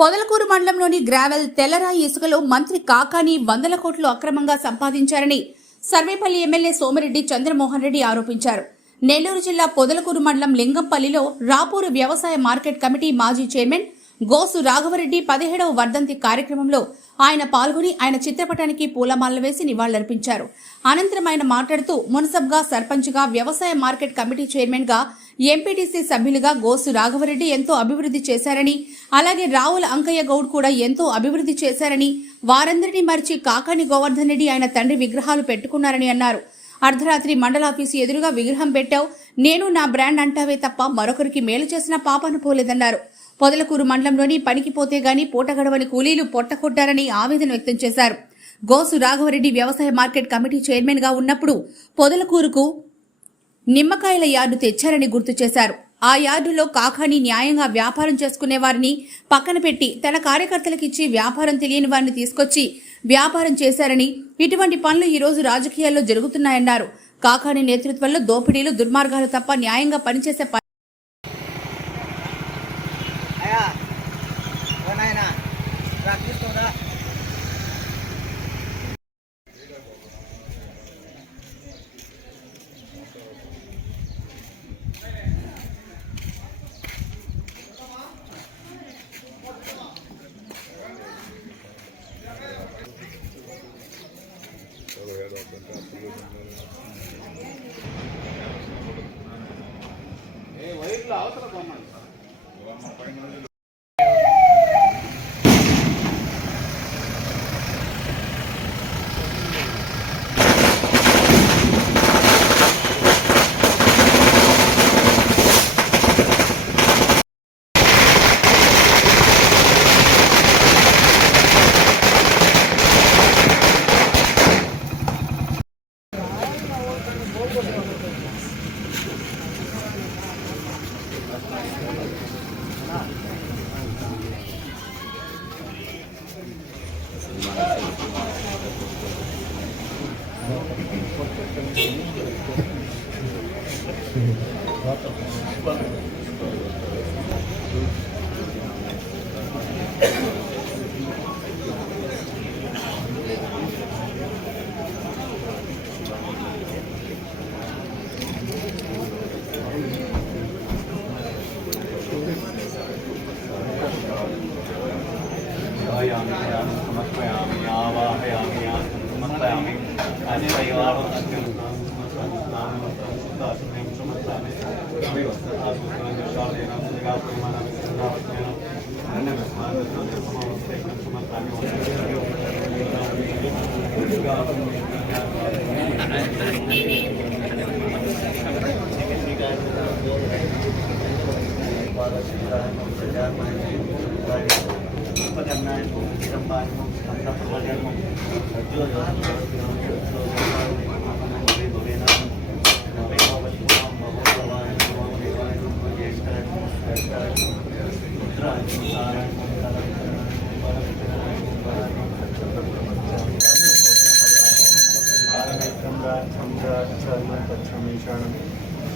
పొదలకూరు మండలంలోని గ్రావెల్ తెల్లరాయి ఇసుకలో మంత్రి కాకాని వందల కోట్లు అక్రమంగా సంపాదించారని సర్వేపల్లి ఎమ్మెల్యే సోమిరెడ్డి చంద్రమోహన్ రెడ్డి ఆరోపించారు. నెల్లూరు జిల్లా పొదలకూరు మండలం లింగంపల్లిలో రాపూరు వ్యవసాయ మార్కెట్ కమిటీ మాజీ చైర్మన్ గోసు రాఘవరెడ్డి 17వ వర్ధంతి కార్యక్రమంలో ఆయన పాల్గొని ఆయన చిత్రపటానికి పూలమాలలు వేసి నివాళులర్పించారు. అనంతరం ఆయన మాట్లాడుతూ మున్సబ్గా, సర్పంచ్గా, వ్యవసాయ మార్కెట్ కమిటీ చైర్మన్గా, ఎంపీటీసీ సభ్యులుగా గోసు రాఘవరెడ్డి ఎంతో అభివృద్ధి చేశారని, అలాగే రావుల అంకయ్య గౌడ్ కూడా ఎంతో అభివృద్ధి చేశారని, వారందరినీ మరిచి కాకాని గోవర్ధన్ రెడ్డి ఆయన తండ్రి విగ్రహాలు పెట్టుకున్నారని అన్నారు. అర్ధరాత్రి మండలాఫీసు ఎదురుగా విగ్రహం పెట్టావు, నేను నా బ్రాండ్ అంటావే తప్ప మరొకరికి మేలు చేసిన పాపాను పోలేదన్నారు. పొదలకూరు మండలంలోని పనికిపోతే గాని పూటగడవని కూలీలు పొట్టకొట్టారని ఆవేదన వ్యక్తం చేశారు. గోసు రాఘవరెడ్డి వ్యవసాయ మార్కెట్ కమిటీ చైర్మన్ గా ఉన్నప్పుడు పొదలకూరుకు నిమ్మకాయల యార్డు తెచ్చారని గుర్తు చేశారు. ఆ యార్డులో కాకాని న్యాయంగా వ్యాపారం చేసుకునే వారిని పక్కన పెట్టి తన కార్యకర్తలకిచ్చి వ్యాపారం తెలియని వారిని తీసుకొచ్చి వ్యాపారం చేశారని, ఇటువంటి పనులు ఈ రోజు రాజకీయాల్లో జరుగుతున్నాయన్నారు. కాకాని నేతృత్వంలో దోపిడీలు, దుర్మార్గాలు తప్ప న్యాయంగా పనిచేసే వైర్లు అవతల బొమ్మలు సమర్పయామి ఆవాహయామి సమర్పయామి అనేవైవారం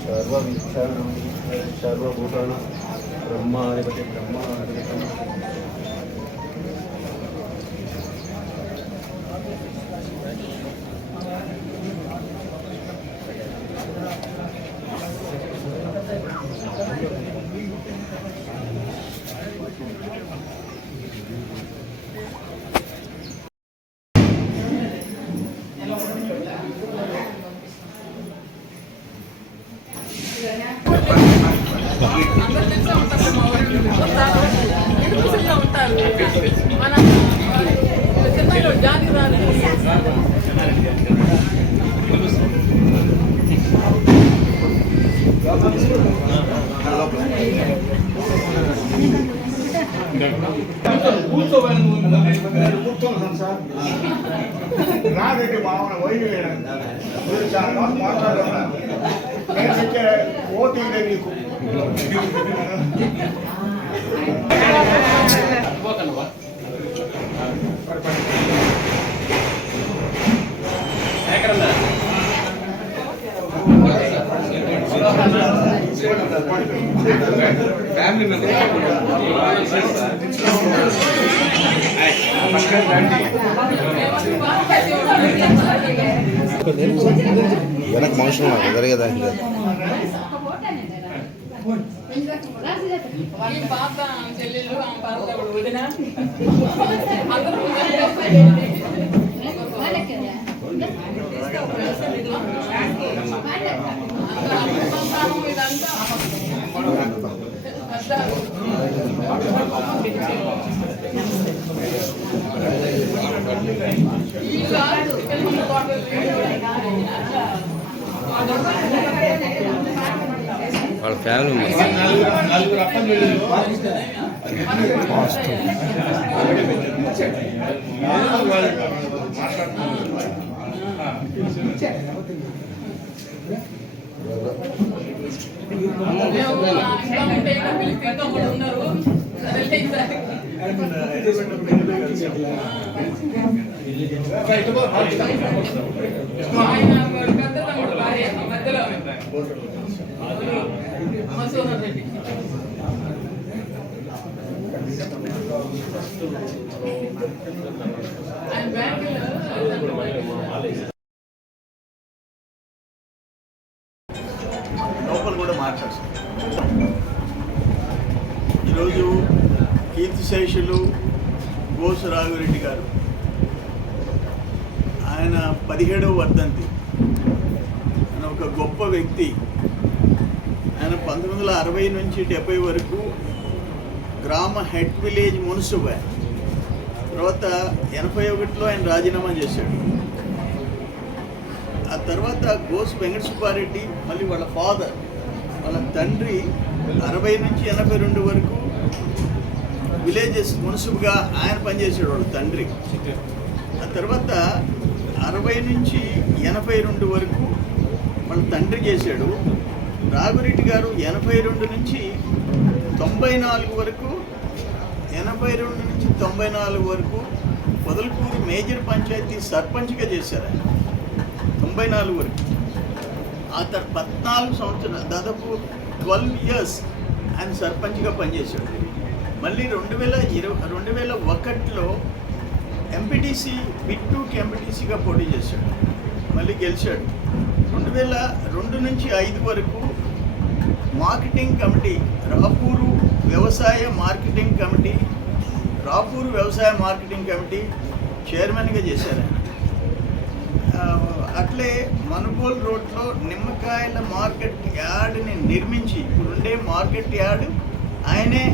सर्वविचारणं सर्वभूतानां ब्रह्माधिपति కూర్చోన్నాను సార్ రాదండి మామూలు వైద్యు చాలా మాట్లాడాను నేను ఇచ్చే ఓటీ నీకు వెనక మనుషులు జరిగేదా పాత చెల్లెళ్ళు పాత వదిన అందరూ ఇదంతా వాళ్ళ ఫ్యామిలీ ఉన్నారు ఆయన పెద్ద తమ్ముడు భార్య మధ్యలో మసూదన్ రెడ్డి ఆయన బ్యాంకులో లోపల కూడా మార్చారు. ఈరోజు కీర్తిశేషులు గోసు రాఘవరెడ్డి గారు ఆయన 17వ వర్ధంతి. ఆయన ఒక గొప్ప వ్యక్తి. ఆయన 1960 నుంచి 70 వరకు గ్రామ హెడ్ విలేజ్ మున్సిపల్. తర్వాత 81లో ఆయన రాజీనామా చేశాడు. ఆ తర్వాత గోసు వెంకట సుబ్బారెడ్డి మళ్ళీ వాళ్ళ ఫాదర్ వాళ్ళ తండ్రి 60 నుంచి 82 వరకు విలేజెస్ మున్సిపల్గా ఆయన పనిచేసాడు వాళ్ళ తండ్రి. ఆ తర్వాత 60 నుంచి 82 వరకు వాళ్ళ తండ్రి చేశాడు. రాఘవరెడ్డి గారు 82 నుంచి 94 వరకు 82 నుంచి 94 వరకు పొదలకూరు మేజర్ పంచాయతీ సర్పంచ్గా చేశారు ఆయన 94 వరకు. ఆ తర్వాత 14 సంవత్సరాలు దాదాపు 12 ఇయర్స్ ఆయన సర్పంచ్గా పనిచేశాడు. మళ్ళీ 2001లో ఎంపీటీసీ బిట్టూకి ఎంపీటీసీగా పోటీ చేశాడు, మళ్ళీ గెలిచాడు. 2002 నుంచి 5 వరకు మార్కెటింగ్ కమిటీ రాపూరు వ్యవసాయ మార్కెటింగ్ కమిటీ చైర్మన్గా చేశారు ఆయన. అట్లే మనుగోలు రోడ్లో నిమ్మకాయల మార్కెట్ యార్డ్ని నిర్మించి, ఇప్పుడుండే మార్కెట్ యార్డ్ ఆయనే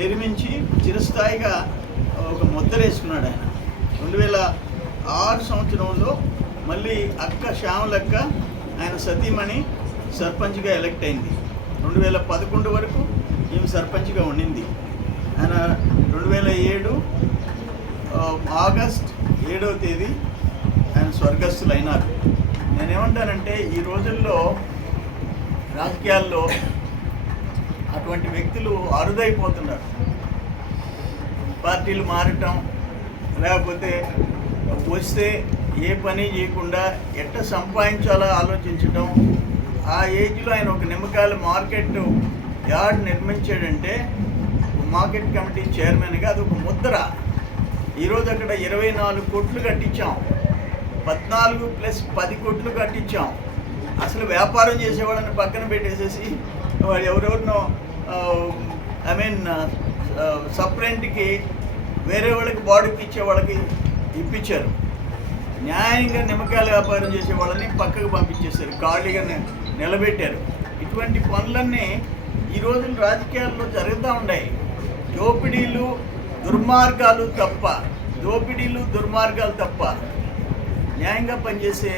నిర్మించి చిరస్థాయిగా ఒక ముద్ర వేసుకున్నాడు ఆయన. 2006 సంవత్సరంలో మళ్ళీ అక్క శ్యామలక్క ఆయన సతీమణి సర్పంచ్గా ఎలక్ట్ అయింది. 2011 వరకు ఈమె సర్పంచ్గా ఉండింది. ఆయన 2007 ఆగస్ట్ 7వ తేదీ ఆయన స్వర్గస్థులు అయినారు. నేనేమంటానంటే ఈ రోజుల్లో రాజకీయాల్లో అటువంటి వ్యక్తులు అరుదైపోతున్నారు. పార్టీలు మారటం, లేకపోతే వస్తే ఏ పని చేయకుండా ఎట్లా సంపాదించాలో ఆలోచించటం. ఆ ఏజ్లో ఆయన ఒక నిమ్మకాయల మార్కెట్ యార్డ్ నిర్మించాడంటే మార్కెట్ కమిటీ చైర్మన్గా అది ఒక ముద్ర. ఈరోజు అక్కడ 24 కోట్లు కట్టించాం, 14 + 10 కోట్లు కట్టించాం. అసలు వ్యాపారం చేసేవాళ్ళని పక్కన పెట్టేసేసి వాడు ఎవరెవరినో సపరేట్కి వేరే వాళ్ళకి బాడీకి ఇచ్చే వాళ్ళకి ఇప్పించారు. న్యాయంగా నిమ్మకాయల వ్యాపారం చేసే వాళ్ళని పక్కకు పంపించేశారు, ఖాళీగా నిలబెట్టారు. ఇటువంటి పనులన్నీ ఈ రోజున రాజకీయాల్లో జరుగుతూ ఉన్నాయి. దోపిడీలు దుర్మార్గాలు తప్ప న్యాయంగా పనిచేసే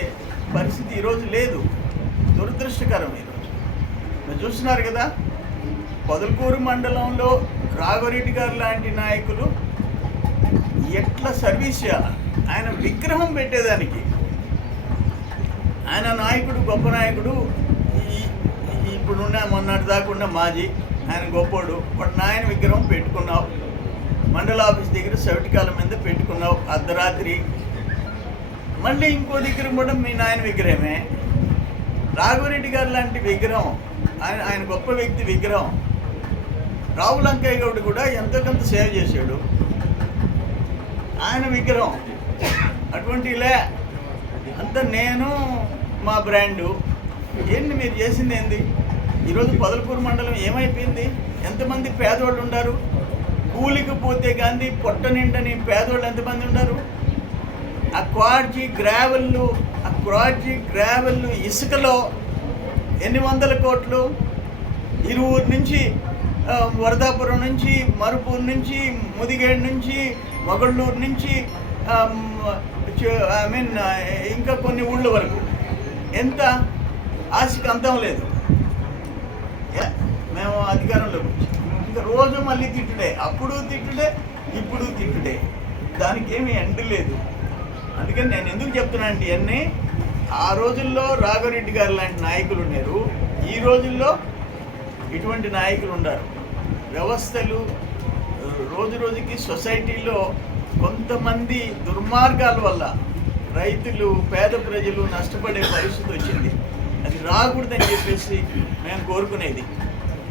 పరిస్థితి ఈరోజు లేదు. దురదృష్టకరం. ఈరోజు మీరు చూస్తున్నారు కదా, పొదలకూరు మండలంలో రాఘవరెడ్డి గారు లాంటి నాయకులు ఎట్లా సర్వీస్ చేయాలి. ఆయన విగ్రహం పెట్టేదానికి ఆయన నాయకుడు, గొప్ప నాయకుడు. ఇప్పుడున్న మొన్నటి దాకుండా మాజీ ఆయన గొప్పోడు. బట్ నాయన విగ్రహం పెట్టుకున్నావు, మండల ఆఫీస్ దగ్గర సెవటికాల మీద పెట్టుకున్నావు అర్ధరాత్రి. మళ్ళీ ఇంకో దగ్గర కూడా మీ నాయన విగ్రహమే. రాఘవరెడ్డి గారు లాంటి విగ్రహం, ఆయన గొప్ప వ్యక్తి విగ్రహం. రావు లంకయ్య గౌడ్ కూడా ఎంతో కొంత సేవ చేశాడు, ఆయన విగ్రహం. అటువంటిలే అంత నేను మా బ్రాండు ఏంటి మీరు చేసింది ఏంది? ఈరోజు పొదలకూరు మండలం ఏమైపోయింది? ఎంతమంది పేదవాళ్ళు ఉన్నారు? కూలికి పోతే కానీ పొట్ట నిండని పేదవాళ్ళు ఎంతమంది ఉన్నారు? ఆ క్వాడ్జీ గ్రావెళ్ళు ఇసుకలో ఎన్ని వందల కోట్లు, ఇరువురు నుంచి వరదాపురం నుంచి, మరుపూరు నుంచి, ముదిగేడు నుంచి, మొగళ్ళూరు నుంచి, ఇంకా కొన్ని ఊళ్ళ వరకు ఎంత ఆశకి అంతం లేదు. మేము అధికారంలోకి వచ్చి ఇంకా రోజు మళ్ళీ తిట్టుడే, అప్పుడు తిట్టుడే, ఇప్పుడు తిట్టుడే, దానికి ఏమీ ఎండ్ లేదు. అందుకని నేను ఎందుకు చెప్తున్నా అంటే ఇవన్నీ ఆ రోజుల్లో రాఘవరెడ్డి గారు లాంటి నాయకులు ఉన్నారు, ఈ రోజుల్లో ఇటువంటి నాయకులు ఉన్నారు. వ్యవస్థలు రోజు రోజుకి సొసైటీలో కొంతమంది దుర్మార్గాల వల్ల రైతులు, పేద ప్రజలు నష్టపడే పరిస్థితి వచ్చింది. అది రాకూడదని చెప్పేసి మేము కోరుకునేది.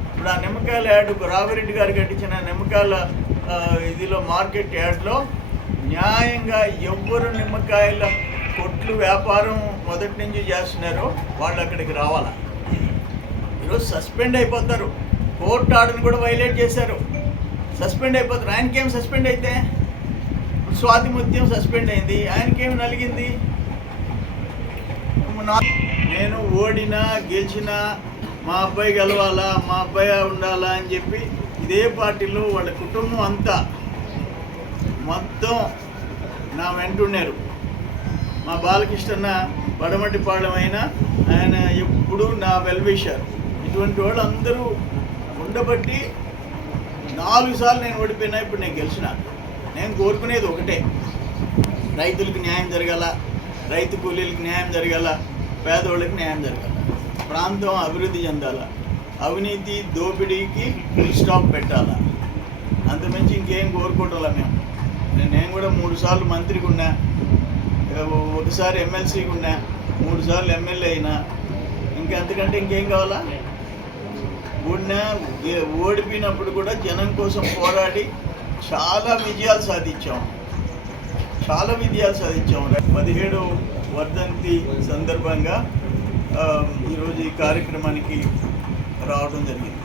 ఇప్పుడు ఆ నిమ్మకాయల యాడ్, రాఘవరెడ్డి గారు కట్టించిన నిమ్మకాయల ఇదిలో మార్కెట్ యాడ్లో న్యాయంగా ఎవ్వరు నిమ్మకాయల కొట్లు వ్యాపారం మొదటి నుంచి చేస్తున్నారో వాళ్ళు అక్కడికి రావాలా. ఈరోజు సస్పెండ్ అయిపోతారు, కోర్టు ఆర్డర్ని కూడా వైలేట్ చేశారు, సస్పెండ్ అయిపోతారు. ఆయనకేం సస్పెండ్ అయితే? స్వాతి ముత్యం సస్పెండ్ అయింది, ఆయనకేమి నలిగింది? నేను ఓడినా గెలిచినా మా అబ్బాయి గెలవాలా, మా అబ్బాయి ఉండాలా అని చెప్పి ఇదే పార్టీలో వాళ్ళ కుటుంబం అంతా మొత్తం నా వెంటున్నారు. మా బాలకృష్ణ వడమట్టిపాళెం అయినా ఆయన ఎప్పుడు నా వెల్విషర్. ఇటువంటి వాళ్ళు అందరూ ఉండబట్టి 4 సార్లు నేను ఓడిపోయినా, ఇప్పుడు నేను గెలిచిన. నేను కోరుకునేది ఒకటే, రైతులకు న్యాయం జరగాల, రైతు కూలీలకు న్యాయం జరగాల, పేదవాళ్ళకి న్యాయం జరగాల, ప్రాంతం అభివృద్ధి చెందాల, అవినీతి దోపిడీకి ఫుల్ స్టాప్ పెట్టాలా. అంతమించి ఇంకేం కోరుకోవటంలా మేము. నేను కూడా 3 సార్లు మంత్రికి ఉన్నా, ఒకసారి ఎమ్మెల్సీకి ఉన్నా, 3 సార్లు ఎమ్మెల్యే అయినా. ఇంకంతకంటే ఇంకేం కావాలా? ఓడిపోయినప్పుడు కూడా జనం కోసం పోరాడి చాలా విజయాలు సాధించాం. 17వ వర్ధంతి సందర్భంగా ఈరోజు ఈ కార్యక్రమానికి రావడం జరిగింది.